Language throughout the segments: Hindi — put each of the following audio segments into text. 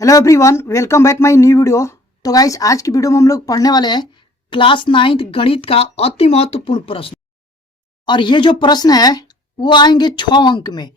Hello everyone, welcome back my new video. तो गाइस, आज की वीडियो में हम लोग पढ़ने वाले हैं क्लास 9th गणित का अति महत्वपूर्ण प्रश्न। और ये जो प्रश्न है वो आएंगे 6 अंक में।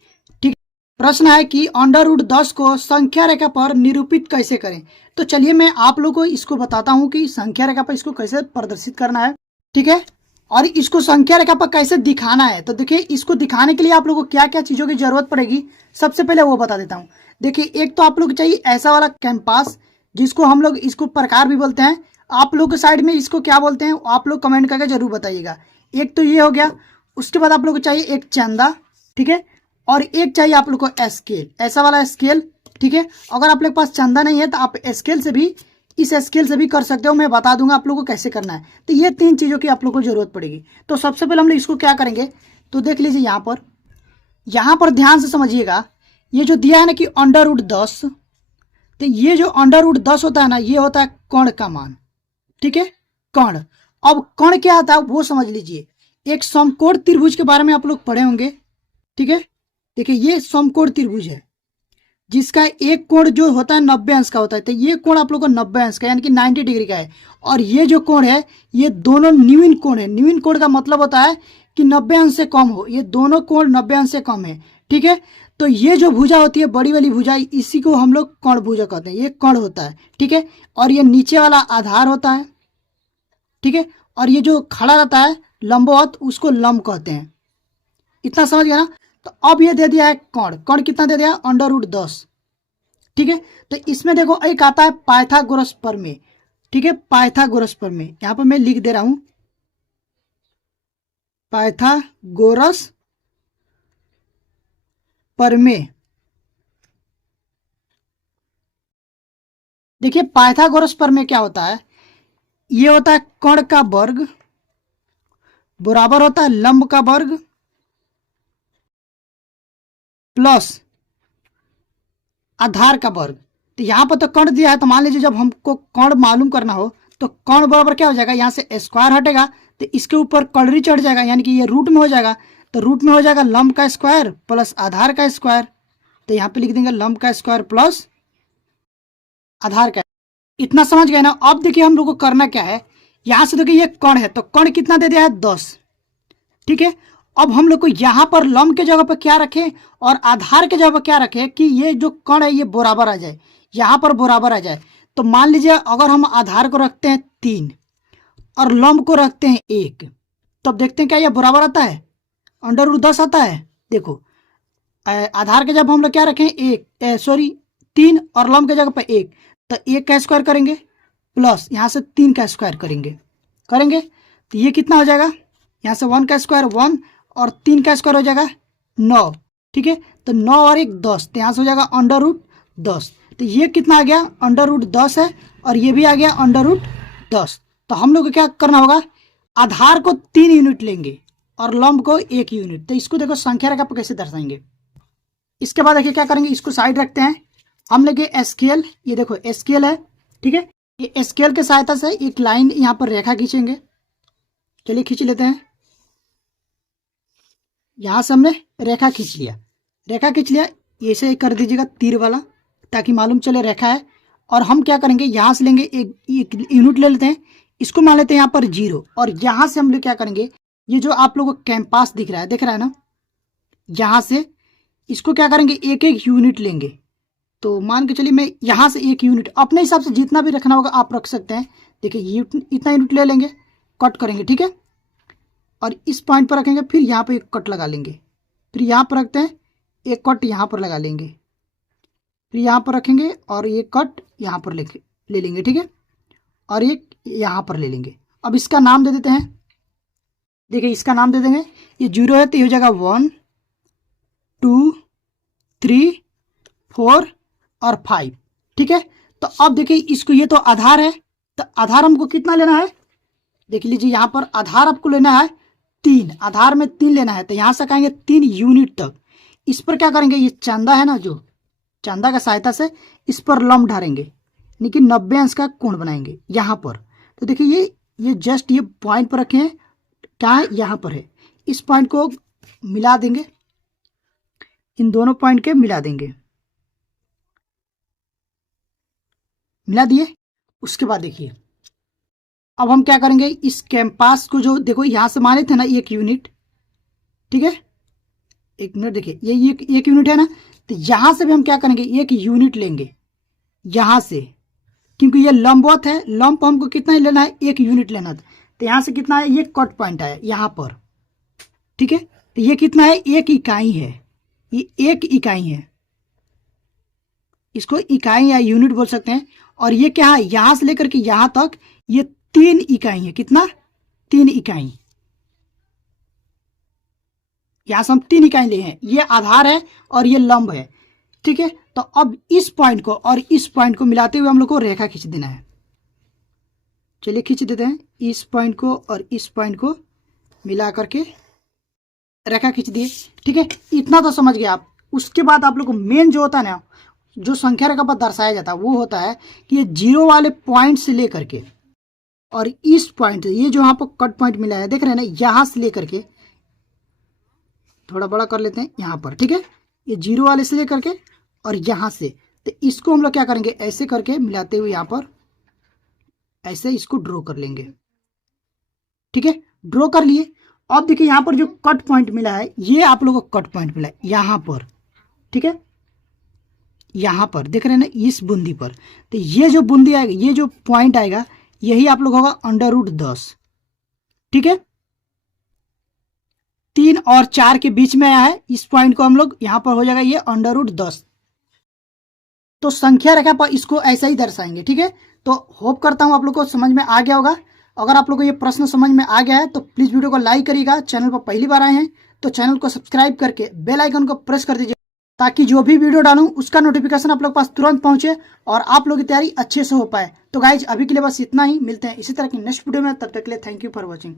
ठीक, प्रश्न है कि अंडर रूट 10 को संख्या रेखा पर निरूपित कैसे करें। तो चलिए मैं आप लोग को इसको बताता हूँ कि संख्या रेखा पर इसको कैसे प्रदर्शित करना है। ठीक है, और इसको संख्या रेखा पर कैसे दिखाना है। तो देखिए, इसको दिखाने के लिए आप लोगों को क्या क्या चीज़ों की जरूरत पड़ेगी, सबसे पहले वो बता देता हूँ। देखिए, एक तो आप लोग चाहिए ऐसा वाला कैंपास, जिसको हम लोग इसको प्रकार भी बोलते हैं। आप लोग के साइड में इसको क्या बोलते हैं आप लोग कमेंट करके जरूर बताइएगा। एक तो ये हो गया। उसके बाद आप लोग को चाहिए एक चंदा, ठीक है, और एक चाहिए आप लोग को स्केल, ऐसा वाला स्केल। ठीक है, अगर आप लोग के पास चंदा नहीं है तो आप स्केल से भी, इस स्केल से भी कर सकते हो। मैं बता दूंगा आप लोगों को कैसे करना है। तो ये 3 चीज़ों की आप लोग को जरूरत पड़ेगी। तो सबसे पहले हम लोग इसको क्या करेंगे, तो देख लीजिए यहाँ पर ध्यान से समझिएगा। ये जो दिया है ना कि अंडर रूट 10, तो ये जो अंडर रूट 10 होता है ना, ये होता है कर्ण का मान। ठीक है, कर्ण। अब कर्ण क्या आता है वो समझ लीजिए। एक समकोण त्रिभुज के बारे में आप लोग पढ़े होंगे। ठीक है, देखिए ये समकोण त्रिभुज है जिसका एक कोण जो होता है 90 अंश का होता है। तो ये कोण आप लोग को 90 अंश का यानी कि 90 डिग्री का है। और ये जो कोण है ये दोनों न्यूइन कोण है। न्यूइन कोण का मतलब होता है कि 90 अंश से कम हो। ये दोनों कोण 90 अंश से कम है। ठीक है, तो ये जो भुजा होती है, बड़ी वाली भुजा, इसी को हम लोग कर्ण भुजा कहते हैं। ये कर्ण होता है। ठीक है, और ये नीचे वाला आधार होता है। ठीक है, और ये जो खड़ा रहता है लंबवत, उसको लंब कहते हैं। इतना समझ गया ना। तो अब ये दे दिया है कर्ण। कर्ण कितना दे दिया, अंडर रूट 10। ठीक है, तो इसमें देखो एक आता है पाइथागोरस प्रमेय। ठीक है, पाइथागोरस प्रमेय यहां पर मैं लिख दे रहा हूं, पाइथागोरस प्रमेय। देखिए, पाइथागोरस प्रमेय क्या होता है, ये होता है कर्ण का वर्ग बराबर होता है लंब का वर्ग प्लस आधार का वर्ग। तो यहाँ पर तो कर्ण दिया है, तो मान लीजिए जब हमको कर्ण मालूम करना हो तो कर्ण बराबर क्या हो जाएगा, यहाँ से स्क्वायर हटेगा तो इसके ऊपर कर्ण चढ़ जाएगा, यानी कि ये रूट में हो जाएगा। तो रूट में हो जाएगा लंब का स्क्वायर प्लस आधार का स्क्वायर। तो यहाँ पे लिख देंगे लंब का स्क्वायर प्लस आधार का। इतना समझ गए ना। अब देखिए हम लोग को करना क्या है, यहाँ से देखिए ये कर्ण है, तो कर्ण कितना दे दिया है, 10। ठीक है, अब हम लोग को यहाँ पर लंब के जगह पर क्या रखें और आधार के जगह पर क्या रखें कि ये जो कर्ण है ये बराबर आ जाए, यहाँ पर बराबर आ जाए। तो मान लीजिए अगर हम आधार को रखते हैं 3 और लंब को रखते हैं 1, तब देखते हैं क्या ये बराबर आता है, अंडर रूट 10 आता है। देखो, आधार के जब हम लोग क्या रखें, 3 और लंब के जगह पर 1, तो 1 का स्क्वायर करेंगे प्लस यहाँ से 3 का स्क्वायर करेंगे करेंगे तो ये कितना हो जाएगा, यहाँ से 1 का स्क्वायर 1 और 3 का स्क्वायर हो जाएगा 9। ठीक है, तो 9 और 1 10, तो यहाँ से हो जाएगा अंडर रूट 10। तो ये कितना आ गया, अंडर रूट 10 है, और ये भी आ गया अंडर रूट 10। तो हम लोग को क्या करना होगा, आधार को 3 यूनिट लेंगे और लंब को 1 यूनिट। तो इसको देखो संख्या रेखा पर कैसे दर्शाएंगे। इसके बाद देखिए क्या करेंगे, इसको साइड रखते हैं। हम लेंगे स्केल, ये देखो स्केल है। ठीक है, ये स्केल के सहायता से एक लाइन यहाँ पर रेखा खींचेंगे। चलिए खींच लेते हैं। यहाँ से हमने रेखा खींच लिया, रेखा खींच लिया, ऐसे कर दीजिएगा तीर वाला, ताकि मालूम चले रेखा है। और हम क्या करेंगे, यहाँ से लेंगे एक यूनिट ले लेते हैं, इसको मान लेते हैं यहाँ पर 0। और यहाँ से हम लोग क्या करेंगे, ये जो आप लोगों को कैंपास दिख रहा है, दिख रहा है ना, यहाँ से इसको क्या करेंगे, एक एक यूनिट लेंगे। तो मान के चलिए मैं यहाँ से 1 यूनिट, अपने हिसाब से जितना भी रखना होगा आप रख सकते हैं। देखिए ये इतना यूनिट ले लेंगे, कट करेंगे। ठीक है, और इस पॉइंट पर रखेंगे, फिर यहाँ पे एक कट लगा लेंगे, फिर यहाँ पर रखते हैं, एक कट यहाँ पर लगा लेंगे, फिर यहाँ पर रखेंगे और एक कट यहाँ पर ले लेंगे। ठीक है, और एक यहाँ पर ले लेंगे। अब इसका नाम दे देते हैं। देखिए इसका नाम दे देंगे, ये 0 है तो ये हो जाएगा 1 2 3 4 और 5। ठीक है, तो अब देखिए इसको, ये तो आधार है, तो आधार हमको कितना लेना है, देख लीजिए यहाँ पर आधार आपको लेना है 3, आधार में 3 लेना है। तो यहाँ से कहेंगे 3 यूनिट तक। इस पर क्या करेंगे, ये चंदा है ना, जो चंदा का सहायता से इस पर लंब ढारेंगे, यानी कि 90 अंश का कोण बनाएंगे यहाँ पर। तो देखिए ये जस्ट ये पॉइंट पर रखे हैं, क्या है यहाँ पर है, इस पॉइंट को मिला देंगे, इन दोनों पॉइंट के मिला देंगे। मिला दिए। उसके बाद देखिए अब हम क्या करेंगे, इस कैंपास को जो देखो यहां से माने थे ना 1 यूनिट, ठीक है 1 मिनट, देखिए ये 1 यूनिट है ना, तो यहां से भी हम क्या करेंगे 1 यूनिट लेंगे यहां से, क्योंकि ये लंबवत है, लंब हमको कितना ही लेना है 1 यूनिट लेना था। तो यहां से कितना है, ये कट पॉइंट आया यहां पर, ठीक है। तो ये कितना है 1 इकाई है, ये 1 इकाई है, इसको इकाई या यूनिट बोल सकते हैं। और ये क्या है, यहां से लेकर के यहां तक ये 3 इकाई है, कितना 3 इकाई, यहां से हम 3 इकाई लिए हैं, ये आधार है और ये लंब है, ठीक है। तो अब इस पॉइंट को और इस पॉइंट को मिलाते हुए हम लोग को रेखा खींच देना है। चलिए खींच देते हैं, इस पॉइंट को और इस पॉइंट को मिला करके रेखा खींच दिए, ठीक है। इतना तो समझ गए आप। उसके बाद आप लोग को मेन जो होता है ना, जो संख्या रेखा पर दर्शाया जाता है वो होता है कि ये 0 वाले पॉइंट से लेकर के और इस पॉइंट, ये जो यहाँ पर कट पॉइंट मिला है देख रहे हैं ना, यहां से लेकर के, थोड़ा बड़ा कर लेते हैं यहाँ पर, ठीक है। ये 0 वाले से लेकर के और यहां से, तो इसको हम लोग क्या करेंगे ऐसे करके मिलाते हुए यहाँ पर ऐसे इसको ड्रॉ कर लेंगे, ठीक है। ड्रॉ कर लिए। अब देखिए यहाँ पर जो कट पॉइंट मिला है, ये आप लोगों को कट पॉइंट मिला है यहाँ पर, ठीक है, यहाँ पर देख रहे हैं ना इस बूंदी पर। तो ये जो बूंदी आएगा, ये जो पॉइंट आएगा, यही आप लोग होगा √10, ठीक है। 3 और 4 के बीच में आया है, इस पॉइंट को हम लोग यहाँ पर हो जाएगा ये √10। तो संख्या रेखा पर इसको ऐसा ही दर्शाएंगे, ठीक है। तो होप करता हूं आप लोग को समझ में आ गया होगा। अगर आप लोग को ये प्रश्न समझ में आ गया है तो प्लीज वीडियो को लाइक करिएगा। चैनल पर पहली बार आए हैं तो चैनल को सब्सक्राइब करके बेल आइकन को प्रेस कर दीजिए, ताकि जो भी वीडियो डालूं उसका नोटिफिकेशन आप लोग पास तुरंत पहुंचे और आप लोग की तैयारी अच्छे से हो पाए। तो गाइज अभी के लिए बस इतना ही, मिलते हैं इसी तरह की नेक्स्ट वीडियो में, तब तक के लिए थैंक यू फॉर वॉचिंग।